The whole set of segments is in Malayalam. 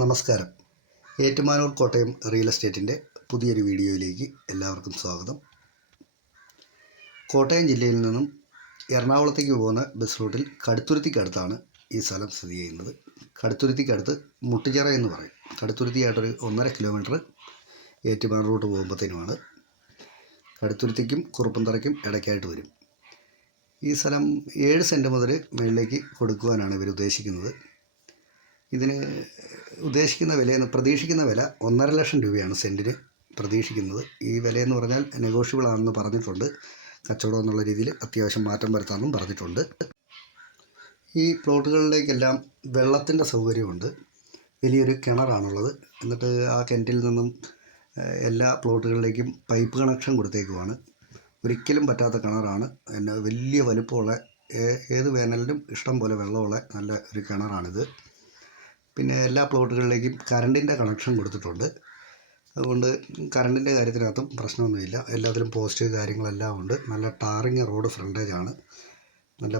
നമസ്കാരം. ഏറ്റുമാനൂർ കോട്ടയം റിയൽ എസ്റ്റേറ്റിന്റെ പുതിയൊരു വീഡിയോയിലേക്ക് എല്ലാവർക്കും സ്വാഗതം. കോട്ടയം ജില്ലയിൽ നിന്നും എറണാകുളത്തേക്ക് പോകുന്ന ബസ് റൂട്ടിൽ കടുത്തുരുത്തിക്കടുത്താണ് ഈ സ്ഥലം സ്ഥിതി ചെയ്യുന്നത്. കടുത്തുരുത്തിക്കടുത്ത് മുട്ടിച്ചിറ എന്ന് പറയും. കടുത്തുരുത്തിയായിട്ടൊരു ഒന്നര കിലോമീറ്റർ ഏറ്റുമാനൂർ റൂട്ട് പോകുമ്പോഴത്തേനുമാണ് കടുത്തുരുത്തിക്കും കുറുപ്പന്തറയ്ക്കും ഇടയ്ക്കായിട്ട് വരും. ഈ സ്ഥലം ഏഴ് സെന്റ് മുതൽ മുകളിലേക്ക് കൊടുക്കുവാനാണ് ഇവർ ഉദ്ദേശിക്കുന്നത് ഇതിന് ഉദ്ദേശിക്കുന്ന വിലയെന്ന് പ്രതീക്ഷിക്കുന്ന വില ഒന്നര ലക്ഷം രൂപയാണ് സെന്റിന് പ്രതീക്ഷിക്കുന്നത്. ഈ വിലയെന്ന് പറഞ്ഞാൽ നെഗോഷ്യബിൾ ആണെന്ന് പറഞ്ഞിട്ടുണ്ട്. കച്ചവടം എന്നുള്ള രീതിയിൽ അത്യാവശ്യം മാറ്റം വരുത്താമെന്നും പറഞ്ഞിട്ടുണ്ട്. ഈ പ്ലോട്ടുകളിലേക്കെല്ലാം വെള്ളത്തിന്റെ സൗകര്യമുണ്ട്. വലിയൊരു കിണറാണുള്ളത്. എന്നിട്ട് ആ കിണറ്റിൽ നിന്നും എല്ലാ പ്ലോട്ടുകളിലേക്കും പൈപ്പ് കണക്ഷൻ കൊടുത്തേക്കുവാണ്. ഒരിക്കലും പറ്റാത്ത കിണറാണ്. പിന്നെ വലിയ വലുപ്പമുള്ള ഏത് വേനലിലും ഇഷ്ടം പോലെ വെള്ളമുള്ള നല്ല ഒരു കിണറാണിത്. പിന്നെ എല്ലാ പ്ലോട്ടുകളിലേക്കും കറണ്ടിന്റെ കണക്ഷൻ കൊടുത്തിട്ടുണ്ട്. അതുകൊണ്ട് കറണ്ടിന്റെ കാര്യത്തിനകത്തും പ്രശ്നമൊന്നുമില്ല. എല്ലാത്തിലും പോസ്റ്റ് കാര്യങ്ങളെല്ലാം ഉണ്ട്. നല്ല ടാറിങ് റോഡ് ഫ്രണ്ടേജ് ആണ് നല്ല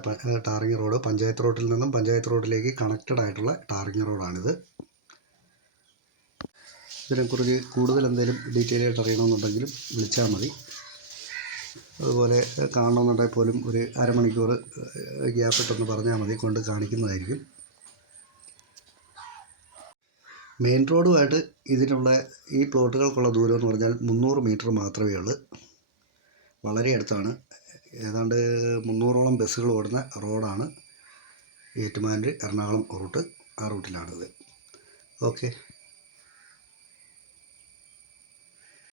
ടാറിങ് റോഡ്. പഞ്ചായത്ത് റോഡിൽ നിന്നും പഞ്ചായത്ത് റോഡിലേക്ക് കണക്റ്റഡ് ആയിട്ടുള്ള ടാറിങ് റോഡാണിത്. ഇതിനെക്കുറിച്ച് കൂടുതൽ എന്തെങ്കിലും ഡീറ്റെയിൽ ആയിട്ട് അറിയണമെന്നുണ്ടെങ്കിലും വിളിച്ചാൽ മതി. അതുപോലെ കാണണമെന്നുണ്ടെങ്കിൽ പോലും ഒരു അരമണിക്കൂർ ഗ്യാപ്പ് ഇട്ടെന്ന് പറഞ്ഞാൽ മതി. കൊണ്ട് കാണിക്കുന്നതായിരിക്കും. മെയിൻ റോഡുമായിട്ട് ഇതിനുള്ള ഈ പ്ലോട്ടുകൾക്കുള്ള ദൂരം എന്ന് പറഞ്ഞാൽ മുന്നൂറ് മീറ്റർ മാത്രമേ ഉള്ളൂ. വളരെ അടുത്താണ്. ഏതാണ്ട് മുന്നൂറോളം ബസ്സുകൾ ഓടുന്ന റോഡാണ് ഏറ്റുമാനൂർ എറണാകുളം റൂട്ട് ആ റൂട്ടിലാണിത് ഓക്കെ